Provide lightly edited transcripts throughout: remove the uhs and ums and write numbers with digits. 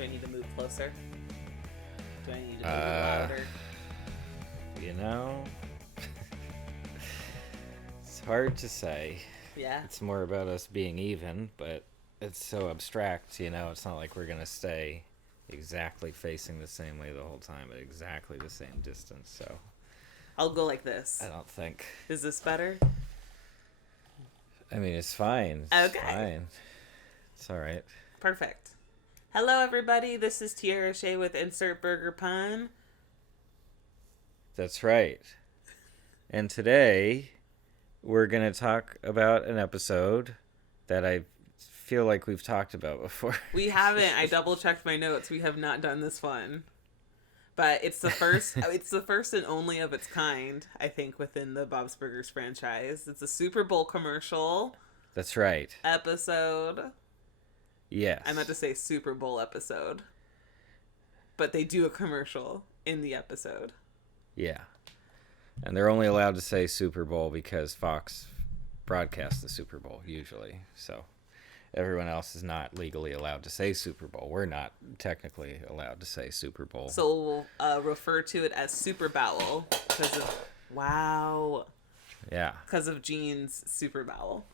Do I need to move closer? Do I need to move louder? You know, it's hard to say. Yeah. It's more about us being even, but it's so abstract, you know, it's not like we're going to stay exactly facing the same way the whole time at exactly the same distance, so. I'll go like this. I don't think. Is this better? I mean, it's fine. It's fine. It's all right. Perfect. Hello, everybody. This is Tiara Shea with Insert Burger Pun. That's right. And today, we're going to talk about an episode that I feel like we've talked about before. We haven't. I double-checked my notes. We have not done this one. But it's the first it's the first and only of its kind, I think, within the Bob's Burgers franchise. It's a Super Bowl commercial. That's right. Episode. Yes. I meant to say Super Bowl episode. But they do a commercial in the episode. Yeah. And they're only allowed to say Super Bowl because Fox broadcasts the Super Bowl, usually. So everyone else is not legally allowed to say Super Bowl. We're not technically allowed to say Super Bowl. So we'll refer to it as Super Bowel because of... Wow. Yeah. Because of Gene's Super Bowel.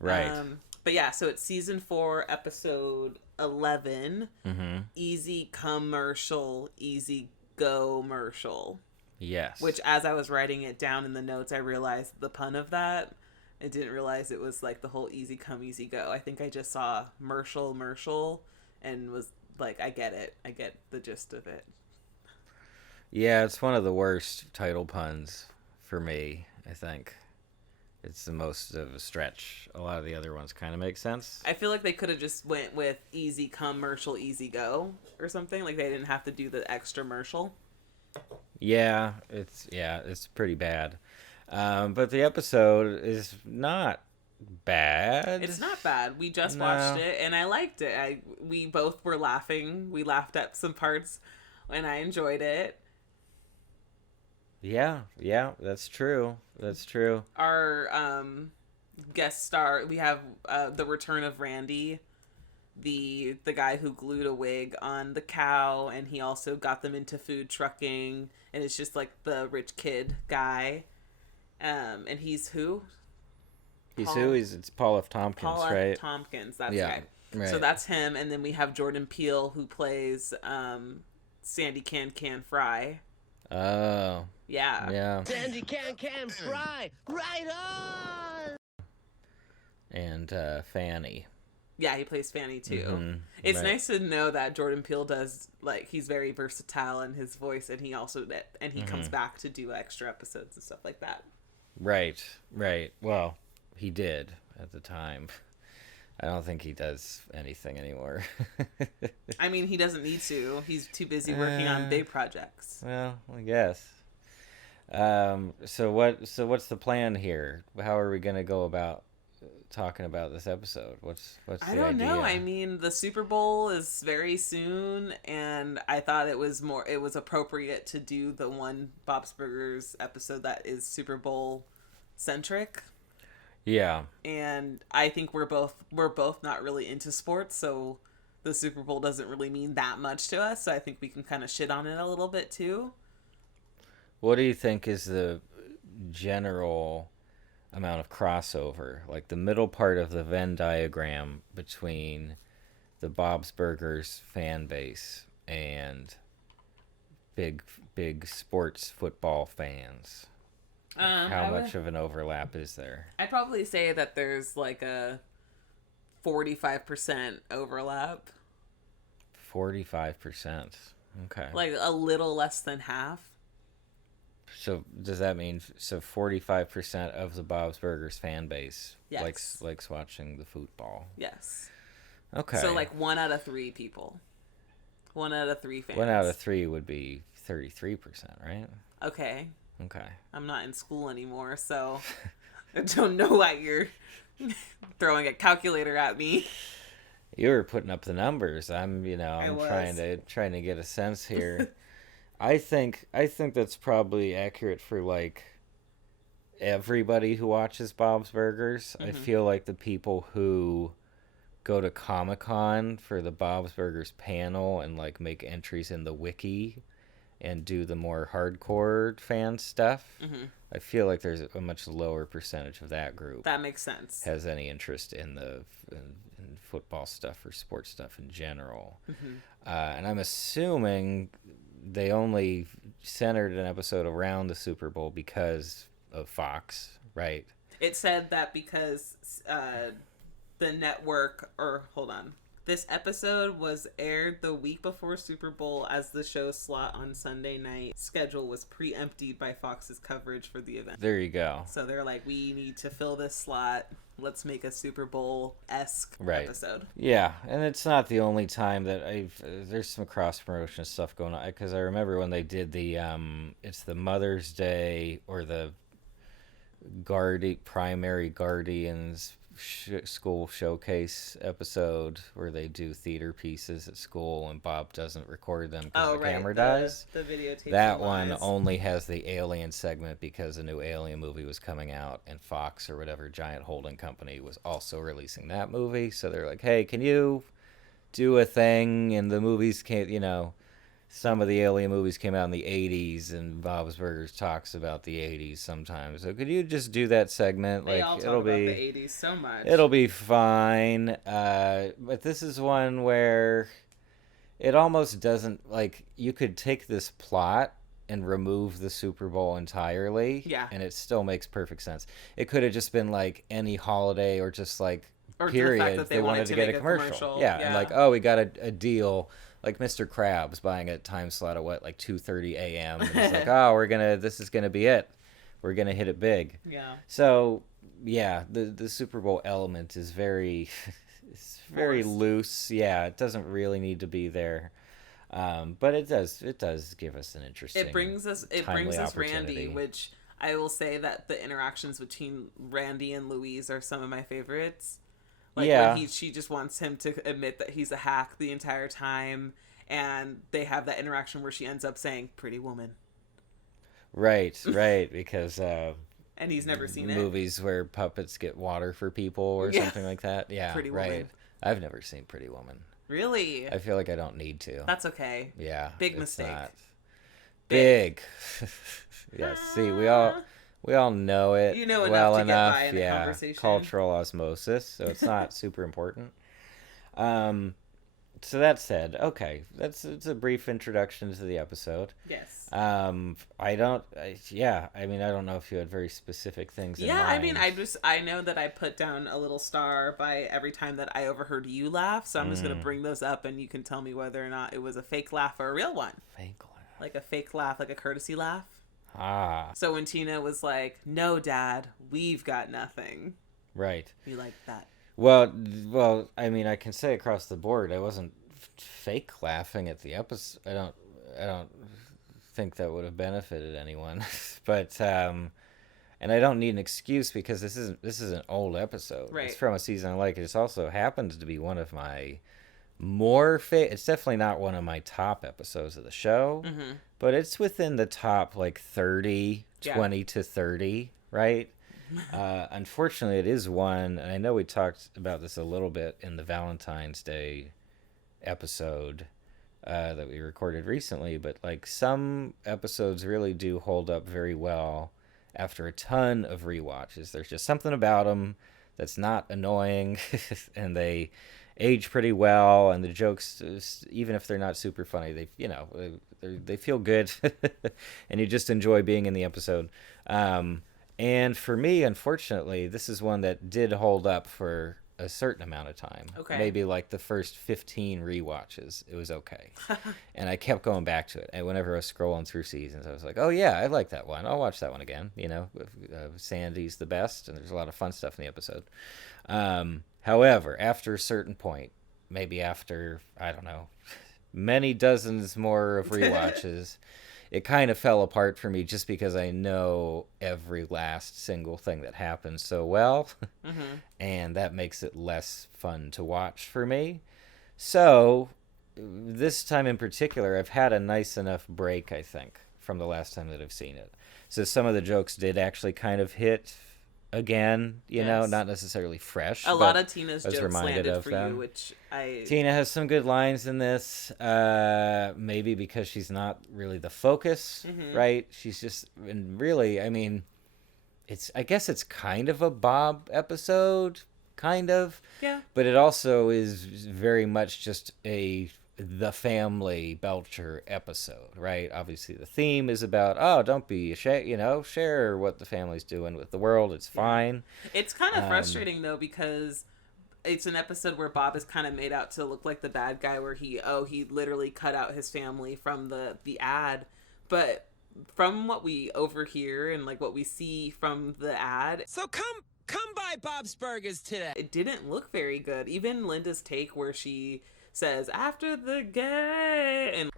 Right. But yeah, so it's season 4, episode 11. Mm-hmm. Easy commercial, easy go commercial. Yes. Which, as I was writing it down in the notes, I realized the pun of that. I didn't realize it was like the whole easy come, easy go. I think I just saw Mershel, and was like, I get it. I get the gist of it. Yeah, it's one of the worst title puns for me, I think. It's the most of a stretch. A lot of the other ones kind of make sense. I feel like they could have just went with easy commercial, easy go or something. Like they didn't have to do the extra commercial. Yeah, it's pretty bad. But the episode is not bad. It's not bad. We just watched it and I liked it. We both were laughing. We laughed at some parts and I enjoyed it. Yeah, that's true. That's true. Our guest star, we have the return of Randy, the guy who glued a wig on the cow, and he also got them into food trucking, and it's just like the rich kid guy. And he's who? It's Paul F. Tompkins, Paul right? F. Tompkins, that's right. Right. So that's him, and then we have Jordan Peele who plays Sandy Can Fry. Oh. Yeah. Sandy Can Fry, right on! And Fanny. Yeah, he plays Fanny too. Mm-hmm. It's nice to know that Jordan Peele does, like, he's very versatile in his voice, and he also comes back to do extra episodes and stuff like that. Right. Well, he did at the time. I don't think he does anything anymore. I mean, he doesn't need to. He's too busy working on big projects. Well, I guess. So what's the plan here? How are we going to go about talking about this episode? What's the idea? I don't know. I mean, the Super Bowl is very soon, and I thought it was appropriate to do the one Bob's Burgers episode that is Super Bowl centric. Yeah. And I think we're both not really into sports, so the Super Bowl doesn't really mean that much to us. So I think we can kind of shit on it a little bit too. What do you think is the general amount of crossover, like the middle part of the Venn diagram between the Bob's Burgers fan base and big sports football fans? How much of an overlap is there? I'd probably say that there's like a 45% overlap. 45%. Okay. Like a little less than half. So does that mean 45% of the Bob's Burgers fan base likes watching the football? Yes. Okay. So like 1 out of 3 people. 1 out of 3 fans. 1 out of 3 would be 33%, right? Okay. Okay. I'm not in school anymore, so I don't know why you're throwing a calculator at me. You were putting up the numbers. I'm trying to get a sense here. I think that's probably accurate for like everybody who watches Bob's Burgers. Mm-hmm. I feel like the people who go to Comic-Con for the Bob's Burgers panel and like make entries in the wiki and do the more hardcore fan stuff, I feel like there's a much lower percentage of that group That makes sense. has any interest in in football stuff or sports stuff in general. And I'm assuming they only centered an episode around the Super Bowl because of Fox, right? It said that because the network, or hold on, this episode was aired the week before Super Bowl as the show slot on Sunday night schedule was preempted by Fox's coverage for the event. There you go. So they're like, we need to fill this slot. Let's make a Super Bowl-esque episode. Yeah, and it's not the only time that there's some cross-promotion stuff going on, because I remember when they did it's the Mother's Day or the Primary Guardians school showcase episode where they do theater pieces at school and Bob doesn't record them because the camera dies. The videotape. That one only has the Alien segment because a new Alien movie was coming out and Fox or whatever giant holding company was also releasing that movie. So they're like, hey, can you do a thing? And the movies can't, some of the Alien movies came out in the 80s, and Bob's Burgers talks about the 80s sometimes. So could you just do that segment? They all talk about the 80s so much. It'll be fine. But this is one where it almost doesn't, like, you could take this plot and remove the Super Bowl entirely. Yeah. And it still makes perfect sense. It could have just been, like, any holiday or just, like, or period. The fact that they wanted to get a commercial. Yeah. And, like, oh, we got a deal. Like Mr. Krabs buying a time slot at 2:30 a.m. And it's like, oh, this is gonna be it. We're gonna hit it big. Yeah. So yeah, the Super Bowl element is very, it's very loose. Yeah, it doesn't really need to be there, but it does give us an interesting. It brings us Randy, which I will say that the interactions between Randy and Louise are some of my favorites. Like when she just wants him to admit that he's a hack the entire time, and they have that interaction where she ends up saying "pretty woman." Right, because and he's never seen movies where puppets get water for people or something like that. Yeah, Pretty Woman. I've never seen Pretty Woman. Really? I feel like I don't need to. That's okay. Yeah. Big mistake. Big. Yeah. See, we all know it. You know well enough to enough. Get by in the conversation. Cultural osmosis, so it's not super important. So that said, okay, it's a brief introduction to the episode. Yes. I don't know if you had very specific things in mind. I mean, I know that I put down a little star by every time that I overheard you laugh, so I'm just going to bring those up and you can tell me whether or not it was a fake laugh or a real one. Fake laugh. Like a fake laugh, like a courtesy laugh. Ah. So when Tina was like, "No, Dad, we've got nothing." Right. You like that? Well, I mean, I can say across the board, I wasn't fake laughing at the episode. I don't think that would have benefited anyone, but and I don't need an excuse because this is an old episode. Right. It's from a season I like. It just also happens to be one of my it's definitely not one of my top episodes of the show, but it's within the top 30, 20 to 30, right? Unfortunately, it is one, and I know we talked about this a little bit in the Valentine's Day episode that we recorded recently, but some episodes really do hold up very well after a ton of rewatches. There's just something about them that's not annoying, and they age pretty well, and the jokes, even if they're not super funny, they feel good, and you just enjoy being in the episode. And for me, unfortunately, this is one that did hold up for a certain amount of time. Okay. Maybe the first 15 rewatches, it was okay. And I kept going back to it. And whenever I was scrolling through seasons, I was like, oh yeah, I like that one. I'll watch that one again. Sandy's the best, and there's a lot of fun stuff in the episode. However, after a certain point, maybe after, I don't know, many dozens more of rewatches, it kind of fell apart for me just because I know every last single thing that happens so well, and that makes it less fun to watch for me. So this time in particular, I've had a nice enough break, I think, from the last time that I've seen it. So some of the jokes did actually kind of hit again, you know, Yes. not necessarily fresh. A but lot of Tina's I was jokes reminded landed of for them. you, which I... Tina has some good lines in this, maybe because she's not really the focus, right? She's just, and really, I mean, I guess it's kind of a Bob episode, kind of, Yeah. but it also is very much just the family Belcher episode, right? Obviously, the theme is about, oh, don't be ashamed, you know, share what the family's doing with the world. It's fine. It's kind of frustrating, though, because it's an episode where Bob is kind of made out to look like the bad guy, where he literally cut out his family from the ad. But from what we overhear and like what we see from the ad, So come by Bob's Burgers today. it didn't look very good. Even Linda's take where she says after the gay and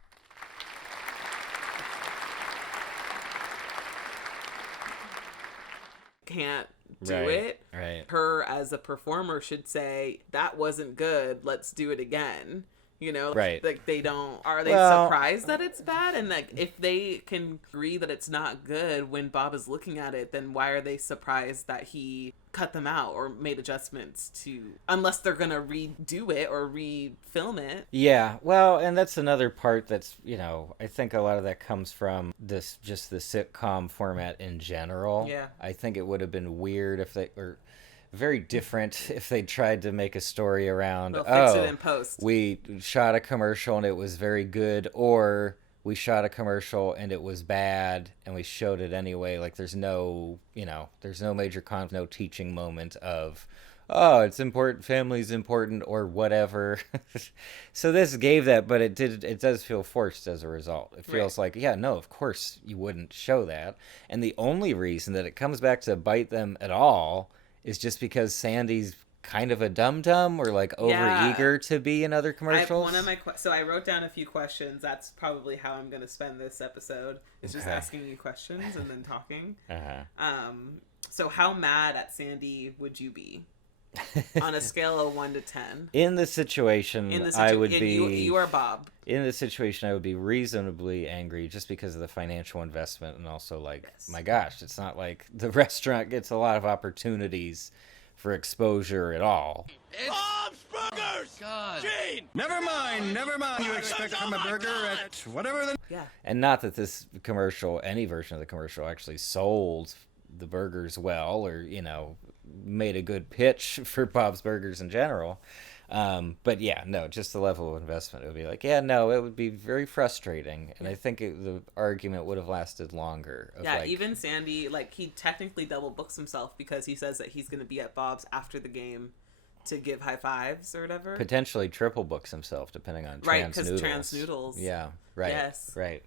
can't do it. Right. Her as a performer should say that wasn't good. Let's do it again. You know, Right. like they don't. Are they Well, surprised that it's bad? And like, if they can agree that it's not good when Bob is looking at it, then why are they surprised that he cut them out or made adjustments to? Unless they're gonna redo it or refilm it. Yeah, well, and that's another part that's, you know, I think a lot of that comes from just the sitcom format in general. Yeah. I think it would have been weird or very different if they tried to make a story around, They'll fix it in post. we shot a commercial and it was very good, or we shot a commercial and it was bad and we showed it anyway. Like there's no, you know, there's no major no teaching moment of, oh, it's important, family's important, or whatever. So this gave that, but it does feel forced as a result. It feels like, yeah, no, of course you wouldn't show that. And the only reason that it comes back to bite them at all is just because Sandy's kind of a dum-dum or like overeager to be in other commercials. So I wrote down a few questions. That's probably how I'm going to spend this episode. Is just asking you questions and then talking. So how mad at Sandy would you be on a scale of 1 to 10? In the situation, I would be. You are Bob. In the situation, I would be reasonably angry just because of the financial investment, and also like, my gosh, it's not like the restaurant gets a lot of opportunities for exposure at all. Bob's Burgers! God. Gene! Never mind. You expect from a burger at whatever the... Yeah. And not that this commercial, any version of the commercial, actually sold the burgers well, or, you know, made a good pitch for Bob's Burgers in general. But yeah, no, just the level of investment, it would be like, yeah, no, it would be very frustrating. And I think the argument would have lasted longer. Yeah, even Sandy, like, he technically double books himself because he says that he's going to be at Bob's after the game to give high fives or whatever. Potentially triple books himself, depending on Right, Trans because Noodles. Trans Noodles. Yeah, right. Yes. Right.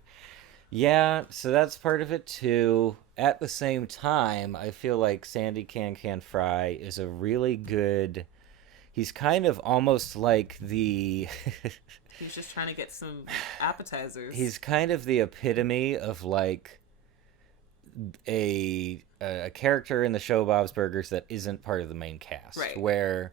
Yeah, so that's part of it too. At the same time, I feel like Sandy Can Fry is a really good... He's kind of almost like the... He's just trying to get some appetizers. He's kind of the epitome of like a character in the show Bob's Burgers that isn't part of the main cast. Right. Where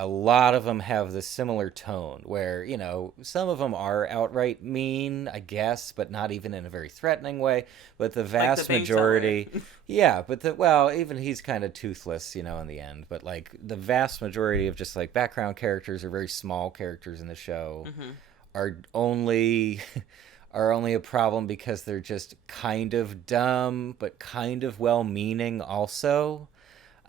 a lot of them have this similar tone where, you know, some of them are outright mean, I guess, but not even in a very threatening way. But the vast majority, yeah, but even he's kind of toothless, you know, in the end. But like the vast majority of just like background characters or very small characters in the show are only a problem because they're just kind of dumb, but kind of well-meaning also.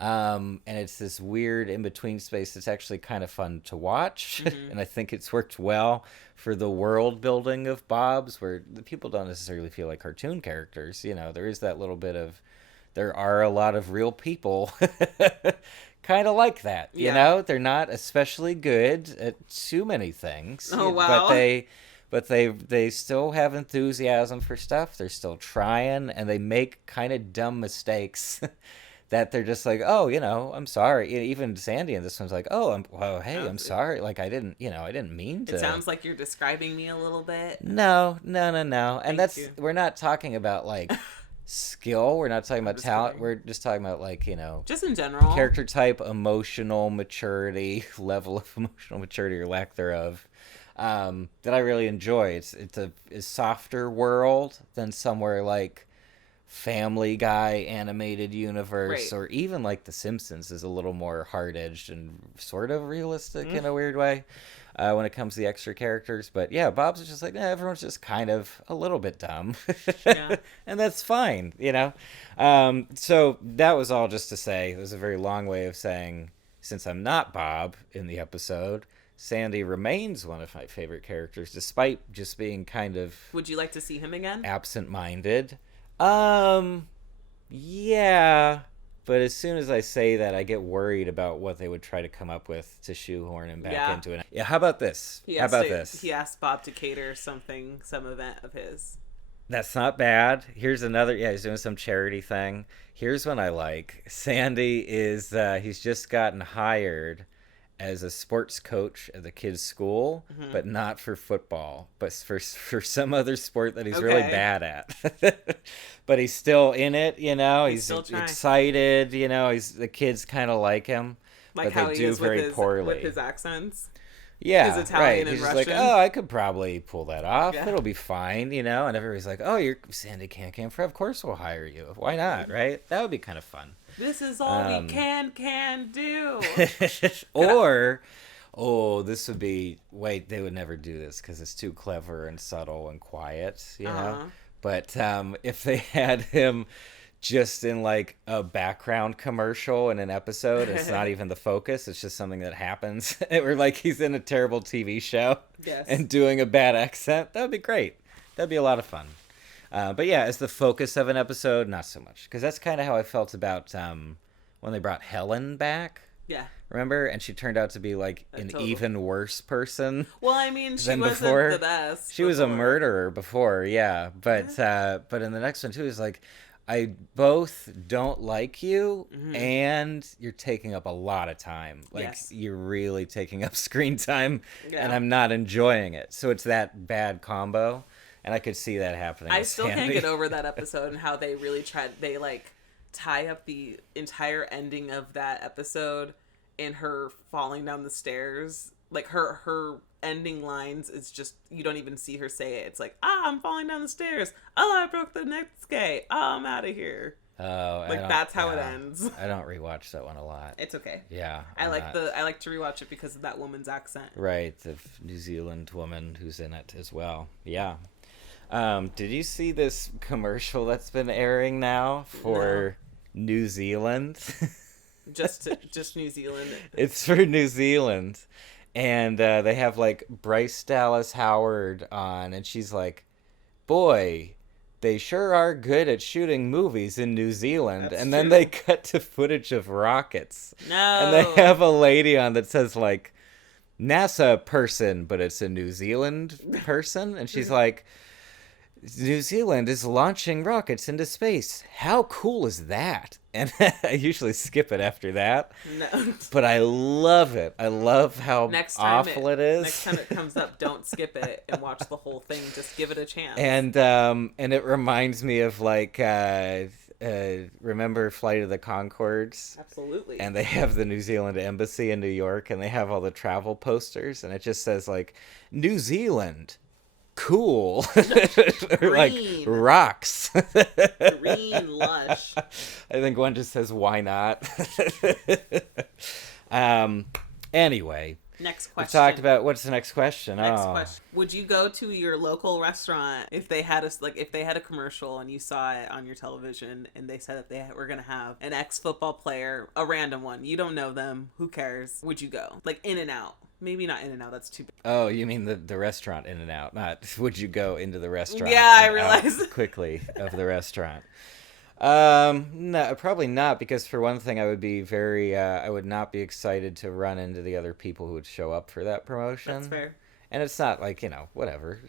And it's this weird in-between space that's actually kind of fun to watch. And I think it's worked well for the world building of Bob's, where the people don't necessarily feel like cartoon characters. You know, there is that little bit of, there are a lot of real people kind of like that. You know, they're not especially good at too many things. Oh, wow. But they still have enthusiasm for stuff. They're still trying, and they make kind of dumb mistakes. That they're just like, oh, you know, I'm sorry. Even Sandy in this one's like, oh, I'm sorry. Like, I didn't mean to. It sounds like you're describing me a little bit. No. And we're not talking about, like, skill. We're not talking about talent. Kidding. We're just talking about, like, you know. Just in general. Character type, emotional maturity, level of emotional maturity or lack thereof. That I really enjoy. It's a softer world than somewhere like Family Guy animated universe, Right. or even like The Simpsons is a little more hard-edged and sort of realistic in a weird way when it comes to the extra characters. But yeah, Bob's just like, everyone's just kind of a little bit dumb. Yeah. And that's fine, you know? So that was all just to say, it was a very long way of saying, since I'm not Bob in the episode, Sandy remains one of my favorite characters, despite just being kind of Would you like to see him again? absent-minded. Yeah, but as soon as I say that, I get worried about what they would try to come up with to shoehorn him back into it. Yeah, how about this? How about this? He asked Bob to cater some event of his. That's not bad. Here's another. Yeah, he's doing some charity thing. Here's one I like. Sandy is, he's just gotten hired as a sports coach at the kids' school, but not for football, but for some other sport that he's really bad at. But he's still in it, you know. He's excited, you know. The kids kind of like him, like but how they he do is very poorly with his accents. Yeah, his Italian and He's Russian. just like, oh, I could probably pull that off. Yeah. It'll be fine, you know. And everybody's like, oh, you're Sandy Cancanfra. Of course we'll hire you. Why not, right? That would be kind of fun. This is all we can do. Or, this would be, wait, they would never do this because it's too clever and subtle and quiet, you know? But if they had him just in like a background commercial in an episode, it's not even the focus, it's just something that happens. Or like he's in a terrible TV show and doing a bad accent, that would be great. That'd be a lot of fun. But yeah, as the focus of an episode, not so much. Because that's kind of how I felt about when they brought Helen back. Yeah. Remember? And she turned out to be like an even worse person. Well, I mean, she than wasn't before. the best. She was a murderer before, yeah. But in the next one too, it's like, I both don't like you and you're taking up a lot of time. Like you're really taking up screen time and I'm not enjoying it. So it's that bad combo. And I could see that happening. I still can't get over that episode and how they really they like tie up the entire ending of that episode in her falling down the stairs. Like her ending lines is just, you don't even see her say it. It's like, I'm falling down the stairs. Oh, I broke the next gate. Oh, I'm out of here. Oh, like that's how it ends. I don't rewatch that one a lot. It's okay. Yeah, I like to rewatch it because of that woman's accent. Right, the New Zealand woman who's in it as well. Yeah. Did you see this commercial that's been airing now for New Zealand? just New Zealand. It's for New Zealand. And they have like Bryce Dallas Howard on, and she's like, boy, they sure are good at shooting movies in New Zealand. That's and then true. they cut to footage of rockets. No. And they have a lady on that says like, NASA person, but it's a New Zealand person. And she's like, New Zealand is launching rockets into space. How cool is that? And I usually skip it after that. No. But I love it. I love how awful it is. Next time it comes up, don't skip it and watch the whole thing. Just give it a chance. And it reminds me of like remember Flight of the Conchords? Absolutely. And they have the New Zealand embassy in New York, and they have all the travel posters, and it just says like New Zealand. Cool. Or like rocks. Green lush. I think one just says why not. Anyway, next question. We talked about what's the next question. Next question. Would you go to your local restaurant if they had a commercial and you saw it on your television and they said that they were gonna have an ex-football player, a random one, you don't know them, who cares? Would you go? Like In-N-Out. Maybe not In-N-Out, that's too big. Oh, you mean the restaurant In-N-Out, not would you go into the restaurant? Yeah, I realized. Quickly of the restaurant. No, probably not, because for one thing, I would be I would not be excited to run into the other people who would show up for that promotion. That's fair. And it's not like, whatever.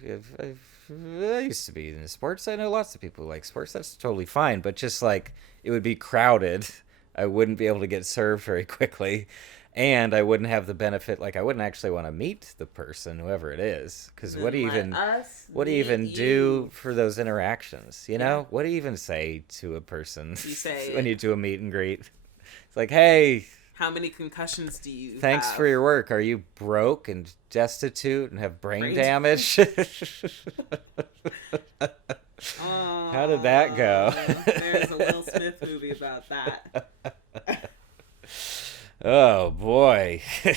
I used to be in sports. I know lots of people who like sports. That's totally fine. But just like, it would be crowded. I wouldn't be able to get served very quickly. And I wouldn't have the benefit, like I wouldn't actually want to meet the person, whoever it is, because what do you even do for those interactions? You know, what do you even say to a person when you do a meet and greet? It's like, hey, how many concussions do you thanks have? for your work. Are you broke and destitute and have brain damage? How did that go? There's a Will Smith movie about that. Oh boy. Well,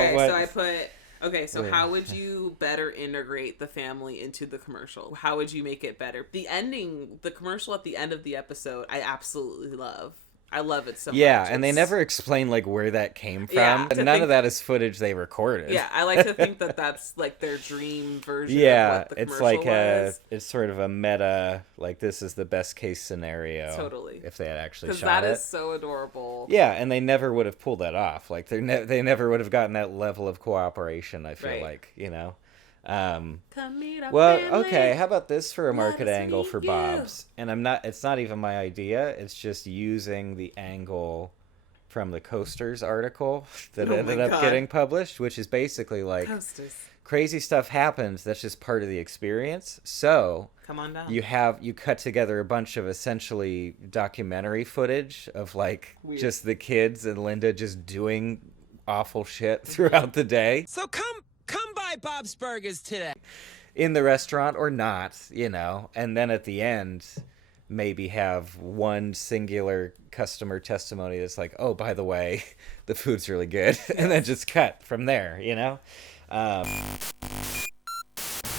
Okay, what? so I put. Okay, so how would you better integrate the family into the commercial? How would you make it better? The ending, the commercial at the end of the episode, I absolutely love. I love it so much. Yeah, and they It's- never explain like where that came from. Yeah, to None think- of that is footage they recorded. Yeah, I like to think that that's like their dream version Yeah, of what the it's commercial like was. it's sort of a meta, like this is the best case scenario. Totally. If they had actually Because shot that it. is so adorable. Yeah, and they never would have pulled that off. Like they never would have gotten that level of cooperation. I feel Right. like Come meet our Well, family. okay. How about this for a Let market us angle meet for you. Bob's? And I'm not. It's not even my idea. It's just using the angle from the Coasters article that Oh my ended up God. getting published, which is basically like Coasters. crazy stuff happens. That's just part of the experience. So Come on down. you cut together a bunch of essentially documentary footage of like Weird. just the kids and Linda just doing awful shit throughout the day So come by Bob's Burgers today. in the restaurant or not, and then at the end maybe have one singular customer testimony that's like, oh, by the way, the food's really good, and then just cut from there.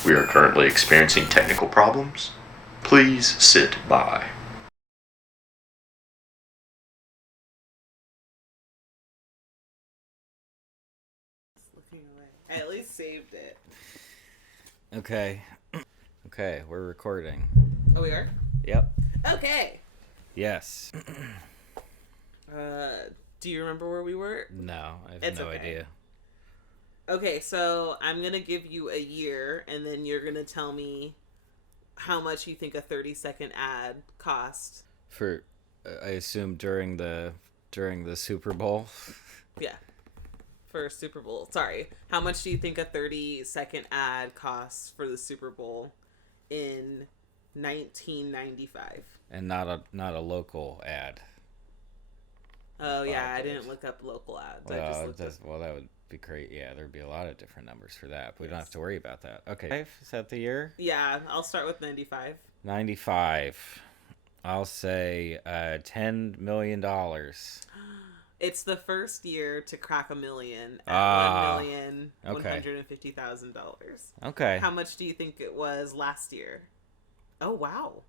We are currently experiencing technical problems. Please sit by. Looking away. I at least saved it. Okay, we're recording. Oh, we are? Yep. Okay. Yes. Do you remember where we were? No, I have It's no okay. idea. Okay, so I'm going to give you a year, and then you're going to tell me how much you think a 30-second ad cost. For I assume during the Super Bowl. Yeah. For Super Bowl. Sorry. How much do you think a 30-second ad costs for the Super Bowl in 1995? And not a local ad. Oh, yeah, I Apologize. didn't look up local ads. I Well, just looked up... well, that would be great. Yeah, there'd be a lot of different numbers for that. But we don't have to worry about that. Okay, is that the year? Yeah, I'll start with 95. 95. I'll say $10 million. It's the first year to crack $1 million Ah, at $1,150,000. Okay. How much do you think it was last year? Oh, wow.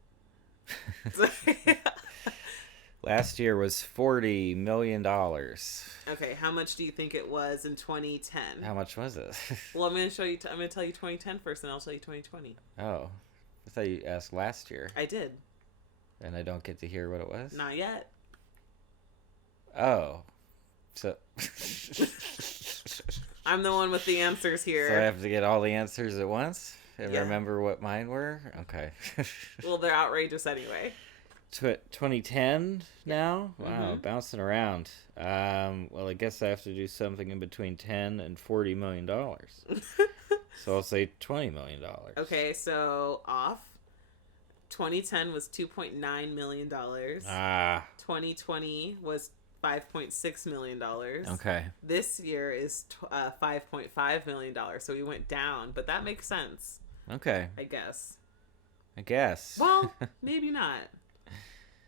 Last year was $40 million. Okay, how much do you think it was in 2010? How much was it? Well, I'm going to show you. I'm going to tell you 2010 first, and I'll tell you 2020. Oh, I thought you asked last year, I did. and I don't get to hear what it was. Not yet. Oh, so I'm the one with the answers here. so I have to get all the answers at once and Yeah. remember what mine were. Okay. Well, they're outrageous anyway. 2010 now. Wow, Mhm. bouncing around. Well, I guess I have to do something in between 10 and $40 million. So I'll say $20 million. Okay, so off. 2010 was $2.9 million. Ah, 2020 was $5.6 million. okay. This year is $5.5 million. So we went down, but that makes sense, Okay. I guess. I guess. Well, maybe not.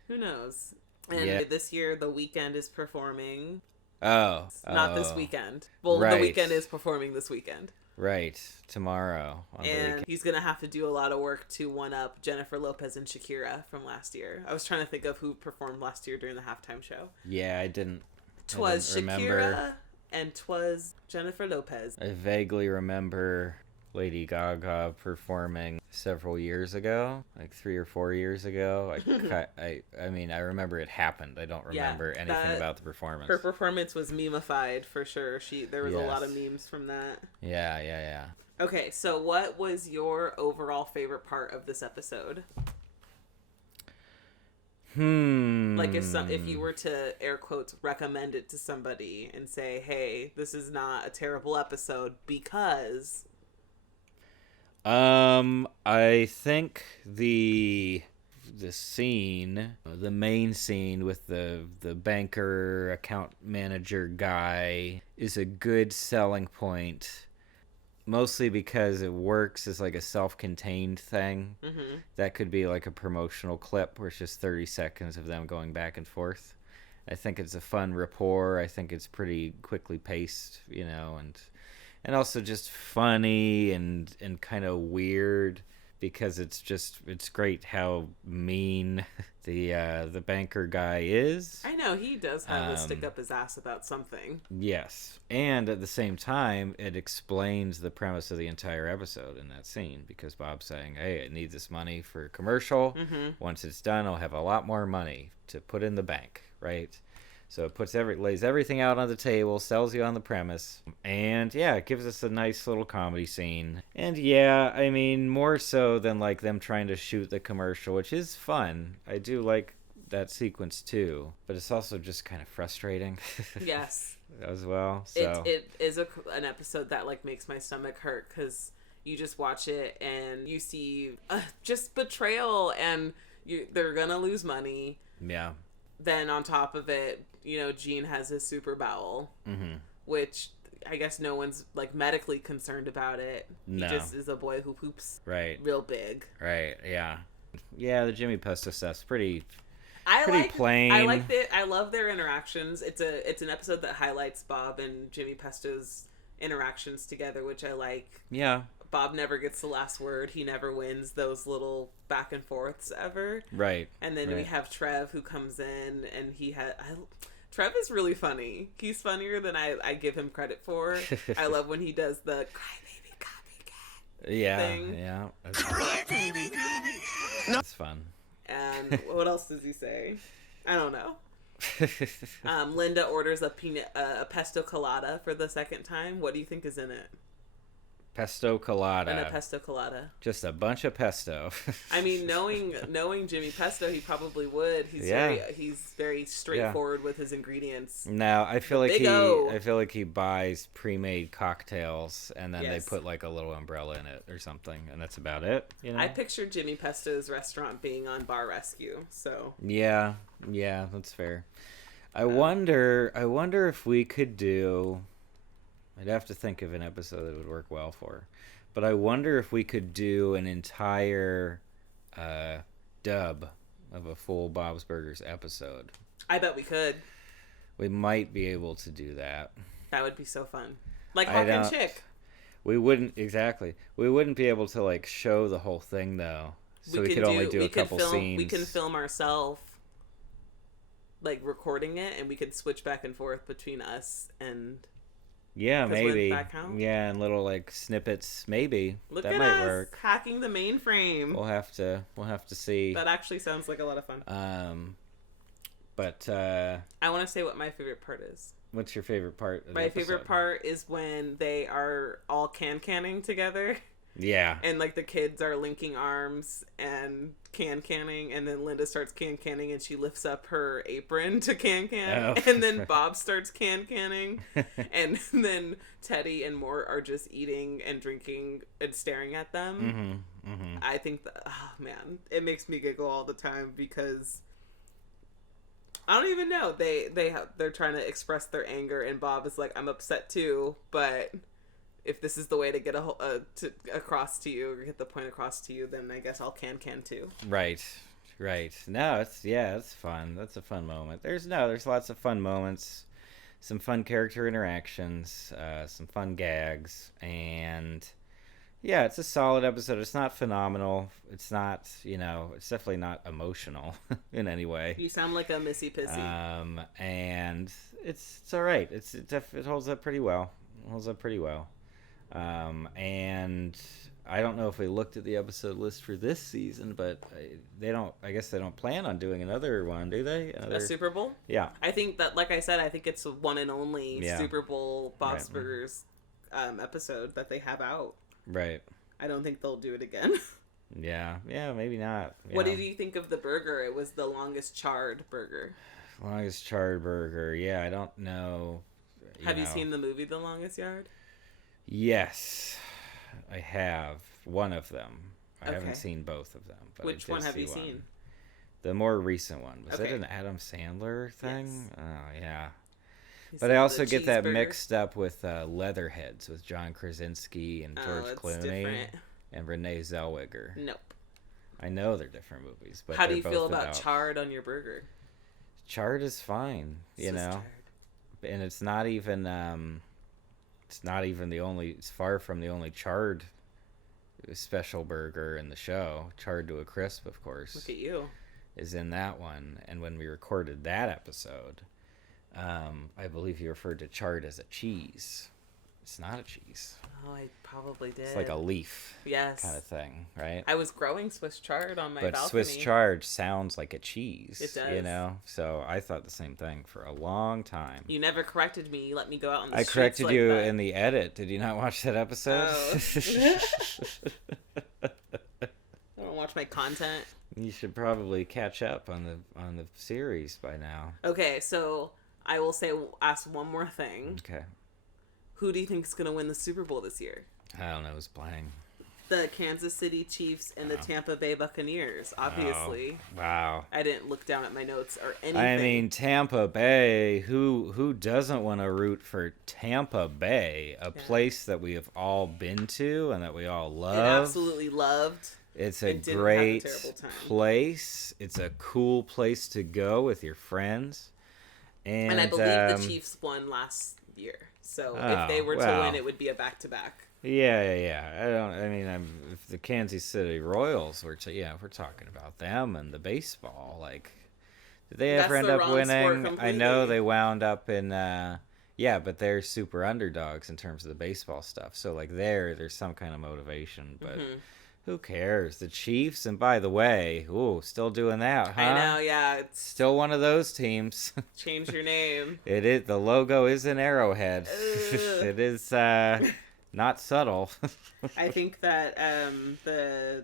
Who knows? And Yeah. this year, The Weeknd is performing. Oh. Not this oh, weekend. Well, Right. The Weeknd is performing this weekend. Right. Tomorrow. On the And weekend. he's going to have to do a lot of work to one-up Jennifer Lopez and Shakira from last year. I was trying to think of who performed last year during the halftime show. Yeah, I didn't Twas remember. Shakira and twas Jennifer Lopez. I vaguely remember Lady Gaga performing several years ago, like 3 or 4 years ago. I mean, I remember it happened. I don't Yeah, remember anything that- about the performance. Her performance was meme-ified for sure. There was a lot of Yes. memes from that. Yeah. Okay, so what was your overall favorite part of this episode? Like if you were to air quotes recommend it to somebody and say, "Hey, this is not a terrible episode because I think the scene, the main scene with the banker account manager guy is a good selling point, mostly because it works as like a self-contained thing. Mm-hmm. That could be like a promotional clip where it's just 30 seconds of them going back and forth. I think it's a fun rapport. I think it's pretty quickly paced, and also just funny and kind of weird, because it's great how mean the banker guy is. I know, he does have to stick up his ass about something. Yes, and at the same time, it explains the premise of the entire episode in that scene, because Bob's saying, "Hey, I need this money for a commercial. Mm-hmm. Once it's done, I'll have a lot more money to put in the bank." Right? So it lays everything out on the table, sells you on the premise, and yeah, it gives us a nice little comedy scene. And yeah, I mean, more so than like them trying to shoot the commercial, which is fun. I do like that sequence too, but it's also just kind of frustrating. Yes. As well. So It is an episode that like makes my stomach hurt, because you just watch it and you see just betrayal, and they're gonna lose money. yeah. Then on top of it, Gene has his super bowel, Mm-hmm. which I guess no one's like medically concerned about it. No. He just is a boy who poops Right. real big. Right. Yeah. Yeah. The Jimmy Pesto stuff's pretty Pretty plain. I like it. I love their interactions. It's an episode that highlights Bob and Jimmy Pesto's interactions together, which I like. Yeah. Bob never gets the last word. He never wins those little back and forths ever. Right. And then we Right. have Trev, who comes in, and Trev is really funny. He's funnier than I give him credit for. I love when he does the crybaby copycat Yeah. thing. Yeah. That's fun. And what else does he say? I don't know. Linda orders a pesto colada for the second time. What do you think is in it? Pesto colada. In a pesto colada. Just a bunch of pesto. I mean, knowing Jimmy Pesto, he probably would. He's very straightforward with his ingredients. No, I feel like O. I feel like he buys pre-made cocktails, and then Yes. they put like a little umbrella in it or something, and that's about it. I pictured Jimmy Pesto's restaurant being on Bar Rescue, so Yeah, that's fair. I wonder if we could do. I'd have to think of an episode that would work well for, but I wonder if we could do an entire dub of a full Bob's Burgers episode. I bet we could. We might be able to do that. That would be so fun. Like I Hawk and don't- Chick. We wouldn't We wouldn't be able to like show the whole thing though. So we could only do a couple scenes. We can film ourselves, like recording it, and we could switch back and forth between us and. Yeah, 'Cause maybe. wouldn't that count? Yeah, and little like snippets. Maybe Look that at might us work. hacking the mainframe. We'll have to see. That actually sounds like a lot of fun. But I want to say what my favorite part is. what's your favorite part? Of the My favorite episode? part is when they are all canning together, Yeah. and like the kids are linking arms and canning, and then Linda starts canning, and she lifts up her apron to can, Oh. and then Bob starts canning, and then Teddy and Mort are just eating and drinking and staring at them. I think oh man, it makes me giggle all the time, because I don't even know, they're trying to express their anger, and Bob is like, I'm upset too, but if this is the way to get across to you, or get the point across to you, then I guess I'll can too. Right. No, it's fun. That's a fun moment. There's lots of fun moments, some fun character interactions, some fun gags, and yeah, it's a solid episode. It's not phenomenal. It's not, it's definitely not emotional in any way. You sound like a Missy Pissy. And it's all right. It holds up pretty well. And I don't know if we looked at the episode list for this season, but I guess they don't plan on doing another one, do they? A Super Bowl? Yeah. I think that, like I said, I think it's a one and only Yeah. Super Bowl Bob's Right. Burgers episode that they have out. Right. I don't think they'll do it again. Yeah, maybe not. What Yeah. did you think of the burger? It was the longest charred burger. Longest charred burger. Yeah, I don't know. Have you seen the movie The Longest Yard? Yes, I have. One of them. I Okay. haven't seen both of them. But Which I did one have see you seen? The more recent one. Was Okay. it an Adam Sandler thing? Yes. Oh, yeah. But I also get that mixed up with Leatherheads with John Krasinski and George Clooney different. and Renee Zellweger. Nope. I know they're different movies, but how do they're you both feel about about... chard on your burger? Chard is fine, you know, Chard. and it's not even the only. It's far from the only chard special burger in the show. Charred to a crisp, of course. Look at you. Is in that one, and when we recorded that episode, I believe you referred to chard as a cheese. It's not a cheese. Oh, I probably did. It's like a leaf, yes, kind of thing, right? I was growing Swiss chard on my but balcony. Swiss chard sounds like a cheese. It does. You know, so I thought the same thing for a long time. You never corrected me. You let me go out on the I streets corrected like you that. in the edit. Did you not watch that episode? Oh. I don't watch my content. You should probably catch up on the series by now. Okay, so I will ask one more thing. Okay. Who do you think is going to win the Super Bowl this year? I don't know who's playing. The Kansas City Chiefs and the Tampa Bay Buccaneers, obviously. Oh, wow. I didn't look down at my notes or anything. I mean, Tampa Bay. Who doesn't want to root for Tampa Bay, a place that we have all been to and that we all love? And absolutely loved. It's a It didn't have a great terrible time. place. It's a cool place to go with your friends. And I believe the Chiefs won last year. So if they were to win, it would be a back-to-back. Yeah. If the Kansas City Royals were if we're talking about them and the baseball, like, did they ever end up winning? I know they wound up in, but they're super underdogs in terms of the baseball stuff. So, like, there's some kind of motivation, but who cares? The Chiefs, and by the way, still doing that, huh? I know, yeah. It's Still one of those teams. change your name. It is. The logo is an arrowhead. It is not subtle. I think that the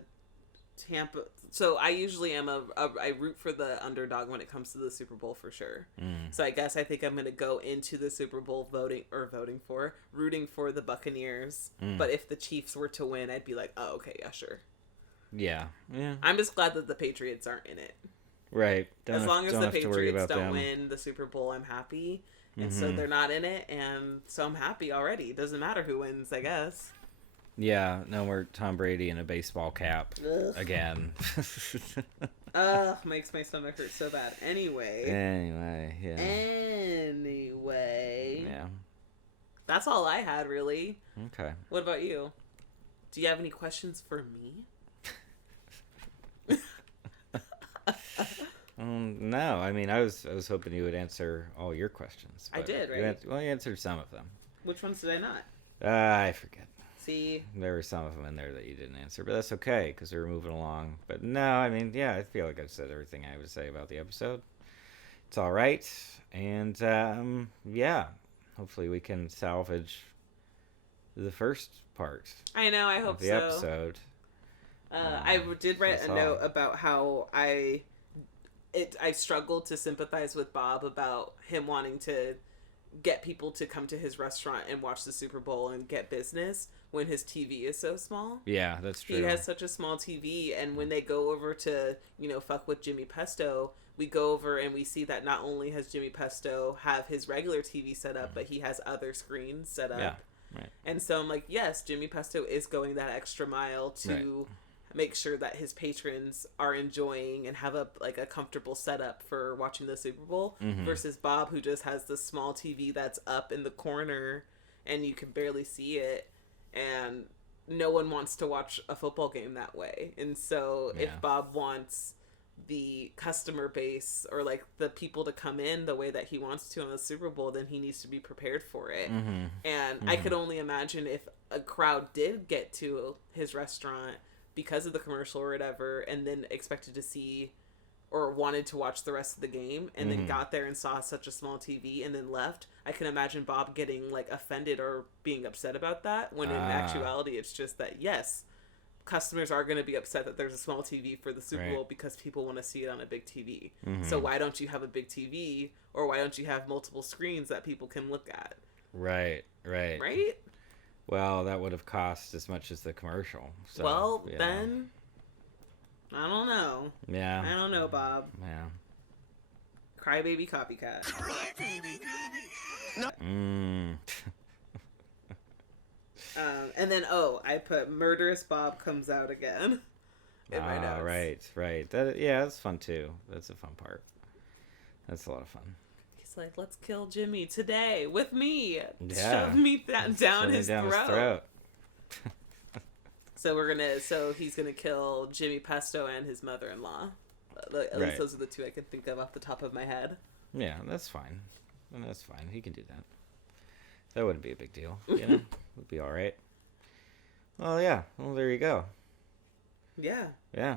Tampa. So I usually am I root for the underdog when it comes to the Super Bowl for sure. So I think I'm gonna go into the Super Bowl rooting for the Buccaneers. But if the Chiefs were to win, I'd be like, oh, okay, yeah, sure. Yeah. I'm just glad that the Patriots aren't in it. Right. As long as the Patriots don't win the Super Bowl, I'm happy. And so they're not in it, and so I'm happy already. It doesn't matter who wins, I guess. Yeah, no more Tom Brady in a baseball cap again. Ugh, makes my stomach hurt so bad. Anyway. Yeah. That's all I had, really. Okay. What about you? Do you have any questions for me? No, I mean, I was hoping you would answer all your questions. I did, right? You answered some of them. Which ones did I not? I forget. See? There were some of them in there that you didn't answer, but that's okay because we were moving along. But no, I mean, yeah, I feel like I've said everything I would say about the episode. It's all right, and hopefully we can salvage the first part. I know. I hope of the episode. I did write a note about how I struggled to sympathize with Bob about him wanting to get people to come to his restaurant and watch the Super Bowl and get business when his TV is so small. Yeah, that's true. He has such a small TV, and when they go over to, fuck with Jimmy Pesto, we go over and we see that not only has Jimmy Pesto have his regular TV set up, but he has other screens set up. Yeah, right. And so I'm like, yes, Jimmy Pesto is going that extra mile to make sure that his patrons are enjoying and have a comfortable setup for watching the Super Bowl versus Bob, who just has this small TV that's up in the corner and you can barely see it, and no one wants to watch a football game that way. And so if Bob wants the customer base or the people to come in the way that he wants to on the Super Bowl, then he needs to be prepared for it. And I could only imagine if a crowd did get to his restaurant because of the commercial or whatever, and then expected to see or wanted to watch the rest of the game, and then got there and saw such a small TV and then left, I can imagine Bob getting offended or being upset about that, when in actuality it's just that, yes, customers are going to be upset that there's a small TV for the Super Bowl because people want to see it on a big TV. So why don't you have a big TV, or why don't you have multiple screens that people can look at? Right? Well, that would have cost as much as the commercial. So, then, I don't know. Yeah. I don't know, Bob. Yeah. Crybaby copycat. Mm. And then I put Murderous Bob comes out again in my notes. Right. That's fun too. That's a fun part. That's a lot of fun. He's like, let's kill Jimmy today with me. Yeah. Shove me down his throat. So he's gonna kill Jimmy Pesto and his mother-in-law. At least those are the two I can think of off the top of my head. Yeah, that's fine. That's fine. He can do that. That wouldn't be a big deal. You know, it'd be all right. Well, yeah. Well, there you go. Yeah. Yeah.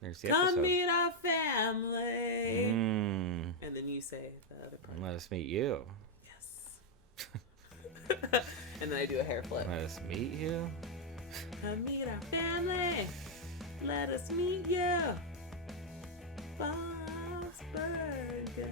There's the Come episode. meet our family. Mm. And then you say the other part. Let us meet you. Yes. And then I do a hair flip. Let us meet you. Come meet our family. Let us meet you. Bob's Burger.